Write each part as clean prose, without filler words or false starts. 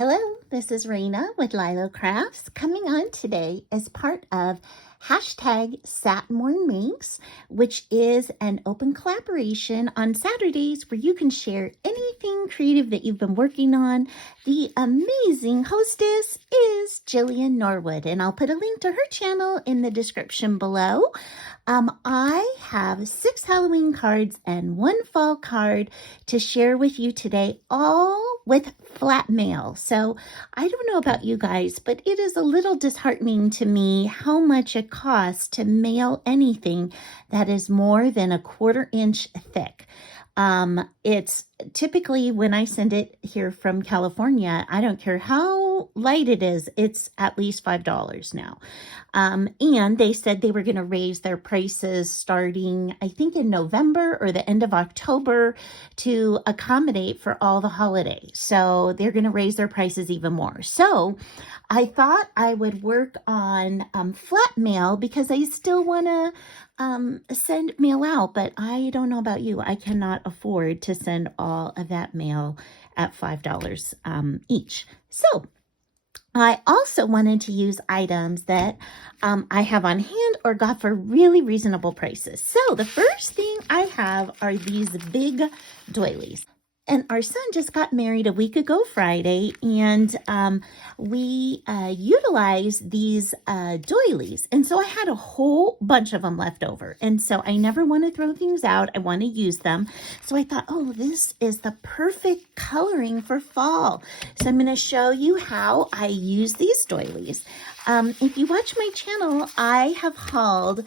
Hello, this is Raina with LYLO Crafts coming on today as part of hashtag Satmorn Makes, which is an open collaboration on Saturdays where you can share anything creative that you've been working on. The amazing hostess is Jillian Norwood, and I'll put a link to her channel in the description below. I have 6 Halloween cards and 1 fall card to share with you today, all with flat mail. So I don't know about you guys, but it is a little disheartening to me how much it costs to mail anything that is more than 1/4 inch thick. It's typically when I send it here from California, I don't care how light it is, it's at least $5 now. And they said they were going to raise their prices starting, I think, in November or the end of October to accommodate for all the holidays. So they're going to raise their prices even more. So I thought I would work on flat mail because I still want to send mail out, but I don't know about you. I cannot afford to send all of that mail at $5 each. So I also wanted to use items that I have on hand or got for really reasonable prices. So the first thing I have are these big doilies. And our son just got married a week ago Friday, and we utilized these doilies. And so I had a whole bunch of them left over. And so I never want to throw things out. I want to use them. So I thought, oh, this is the perfect coloring for fall. So I'm going to show you how I use these doilies. If you watch my channel, I have hauled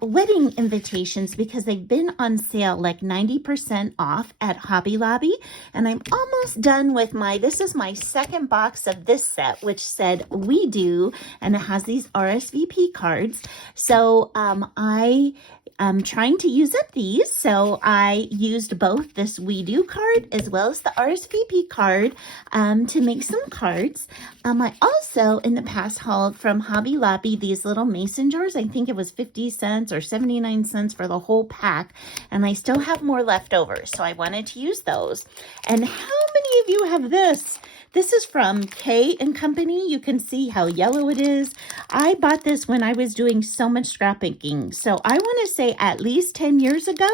wedding invitations because they've been on sale like 90% off at Hobby Lobby. And I'm almost done with this is my second box of this set, which said We Do, and it has these RSVP cards. So I'm trying to use up these. So I used both this We Do card as well as the RSVP card to make some cards. I also in the past hauled from Hobby Lobby these little mason jars. I think it was 50 cents or 79 cents for the whole pack, and I still have more left over, so I wanted to use those. And how many of you have this? This is from K & Company. You can see how yellow it is. I bought this when I was doing so much scrapbooking. So I want to say at least 10 years ago.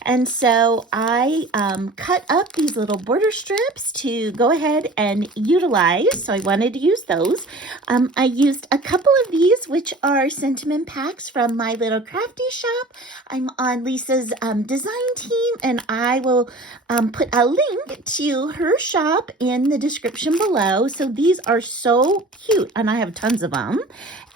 And so I cut up these little border strips to go ahead and utilize. So I wanted to use those. I used a couple of these, which are sentiment packs from My Little Crafty Shop. I'm on Lisa's design team, and I will put a link to her shop in the description below. So these are so cute, and I have tons of them.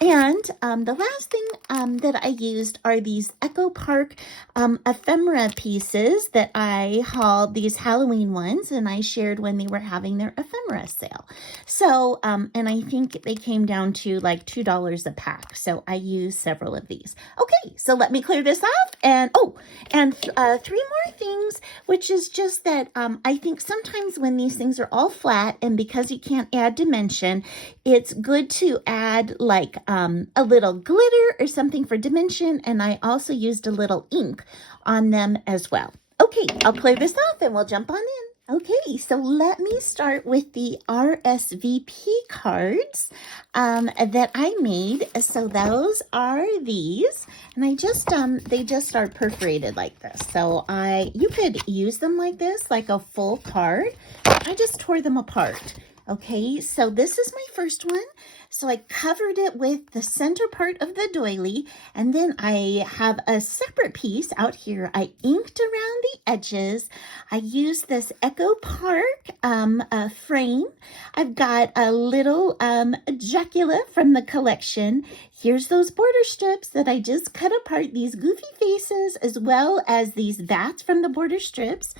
And the last thing that I used are these Echo Park ephemera pieces that I hauled, these Halloween ones, and I shared when they were having their ephemera sale. So, and I think they came down to like $2 a pack. So I used several of these. Okay, so let me clear this off. And three more things, which is just that I think sometimes when these things are all flat, and because you can't add dimension, it's good to add like a little glitter or something for dimension. And I also used a little ink on them as well. Okay, I'll clear this off and we'll jump on in. Okay, so let me start with the RSVP cards that I made. So those are these, and I just they just are perforated like this. So you could use them like this, like a full card. I just tore them apart. Okay, so this is my first one. So I covered it with the center part of the doily, and then I have a separate piece out here. I inked around the edges. I used this Echo Park frame. I've got a little Dracula from the collection. Here's those border strips that I just cut apart, these goofy faces, as well as these bats from the border strips.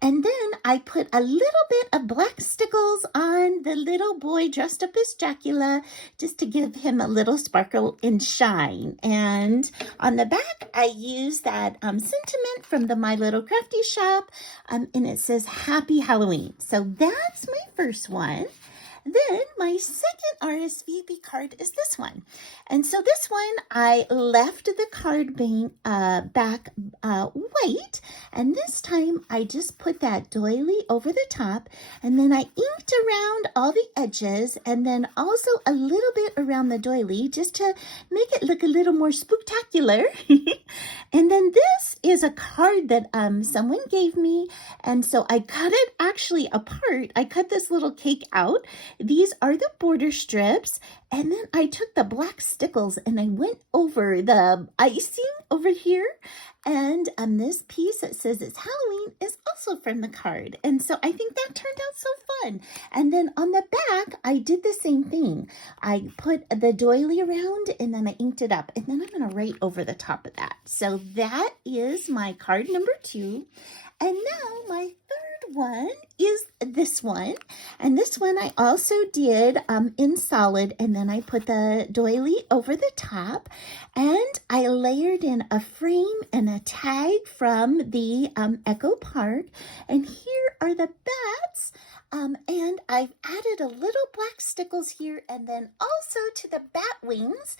And then I put a little bit of black stickles on the little boy dressed up as Dracula, just to give him a little sparkle and shine. And on the back, I used that sentiment from the My Little Crafty Shop, and it says Happy Halloween. So that's my first one. Then my second RSVP card is this one. And so this one, I left the card back white. And this time I just put that doily over the top, and then I inked around all the edges, and then also a little bit around the doily just to make it look a little more spooktacular. And then this is a card that someone gave me, and so I cut it actually apart. I cut this little cake out. These are the border strips, and then I took the black stickles and I went over the icing over here. And this piece that says it's Halloween is also from the card. And so I think that turned out so fun. And then on the back, I did the same thing. I put the doily around and then I inked it up. And then I'm going to write over the top of that. So that is my card number 2. And now my third one is this one. And this one I also did in solid, and then I put the doily over the top, and I layered in a frame and a tag from the Echo Park. And here are the bats. And I've added a little black stickles here, and then also to the bat wings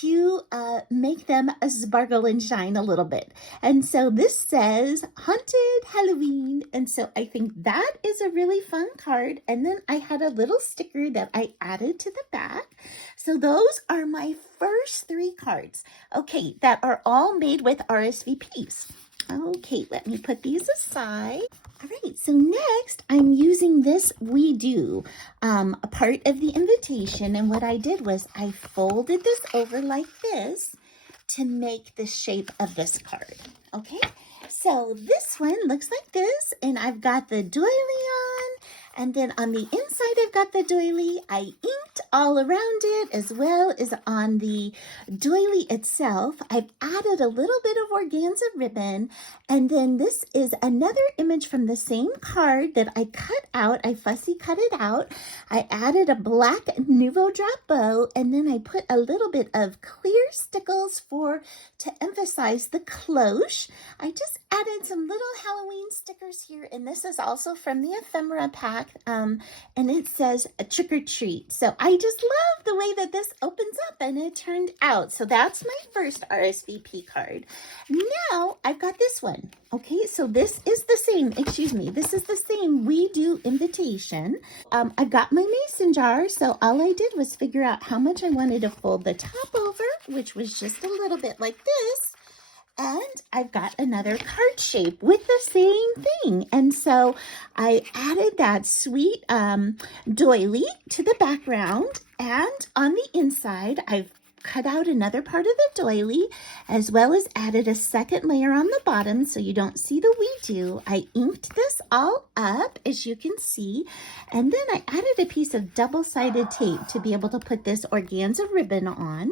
to make them sparkle and shine a little bit. And so this says Haunted Halloween. And so I think that is a really fun card. And then I had a little sticker that I added to the back. So those are my first 3 cards. Okay, that are all made with RSVPs. Okay, let me put these aside. All right, so next I'm using this We Do, a part of the invitation. And what I did was I folded this over like this to make the shape of this card. Okay, so this one looks like this, and I've got the doily on. And then on the inside, I've got the doily. I inked all around it as well as on the doily itself. I've added a little bit of organza ribbon. And then this is another image from the same card that I cut out. I fussy cut it out. I added a black Nouveau Drop bow, and then I put a little bit of clear stickles to emphasize the cloche. I just added some little Halloween stickers here, and this is also from the ephemera pack. And it says a trick or treat. So I just love the way that this opens up and it turned out. So that's my first RSVP card. Now I've got this one. Okay, so this is the same, this is the same We Do invitation. I've got my mason jar, so all I did was figure out how much I wanted to fold the top over, which was just a little bit like this. And I've got another card shape with the same thing. And so I added that sweet doily to the background. And on the inside, I've cut out another part of the doily, as well as added a second layer on the bottom so you don't see the We Do. I inked this all up, as you can see, and then I added a piece of double-sided tape to be able to put this organza ribbon on.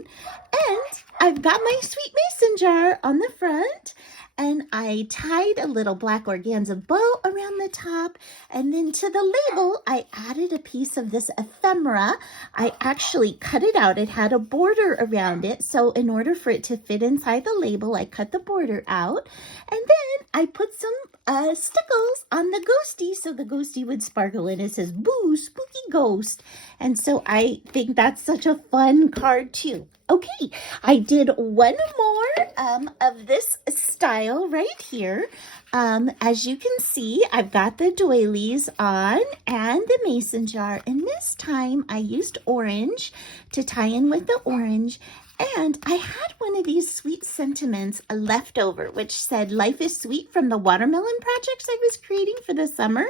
And I've got my sweet mason jar on the front, and I tied a little black organza bow around the top, and then to the label, I added a piece of this ephemera. I actually cut it out. It had a border around it, so in order for it to fit inside the label, I cut the border out, and then I put some stickles on the ghosty so the ghosty would sparkle, and it says, "Boo, spooky ghost." And so I think that's such a fun card too. Okay, I did one more of this style right here. As you can see, I've got the doilies on and the mason jar, and this time I used orange to tie in with the orange. And I had one of these sweet sentiments left over, which said, "Life is sweet," from the watermelon projects I was creating for the summer.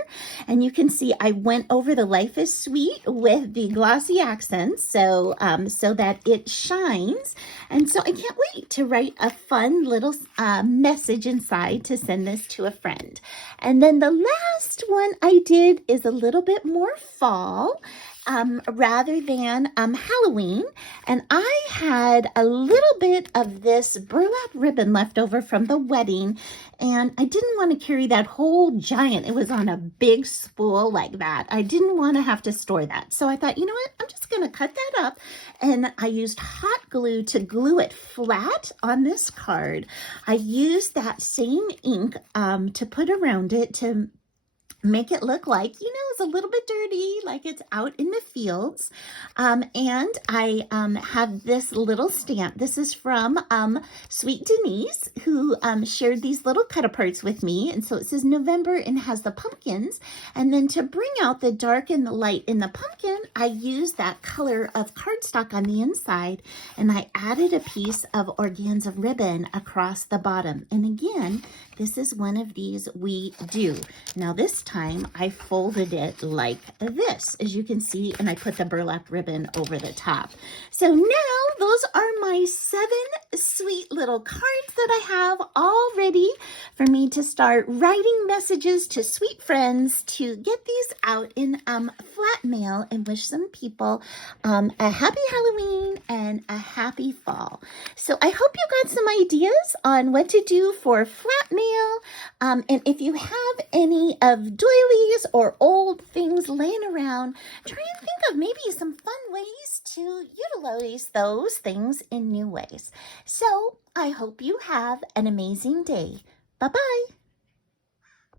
And you can see I went over the "Life is sweet" with the glossy accents so that it shines. And so I can't wait to write a fun little message inside to send this to a friend. And then the last one I did is a little bit more fall. Rather than Halloween, and I had a little bit of this burlap ribbon left over from the wedding, and I didn't want to carry that whole giant. It was on a big spool like that. I didn't want to have to store that, so I thought, you know what, I'm just going to cut that up, and I used hot glue to glue it flat on this card. I used that same ink to put around it to make it look like, it's a little bit dirty, like it's out in the fields. And I have this little stamp. This is from Sweet Denise, who shared these little cut-aparts with me. And so it says November and has the pumpkins. And then to bring out the dark and the light in the pumpkin, I used that color of cardstock on the inside, and I added a piece of organza ribbon across the bottom. And again, this is one of these we do. Now this time I folded it like this, as you can see, and I put the burlap ribbon over the top. So now those are my 7 sweet little cards that I have all ready for me to start writing messages to sweet friends to get these out in flat mail and wish some people a happy Halloween and a happy fall. So I hope you got some ideas on what to do for flat mail. And if you have any of doilies or old things laying around, try and think of maybe some fun ways to utilize those things in new ways. So I hope you have an amazing day. Bye-bye.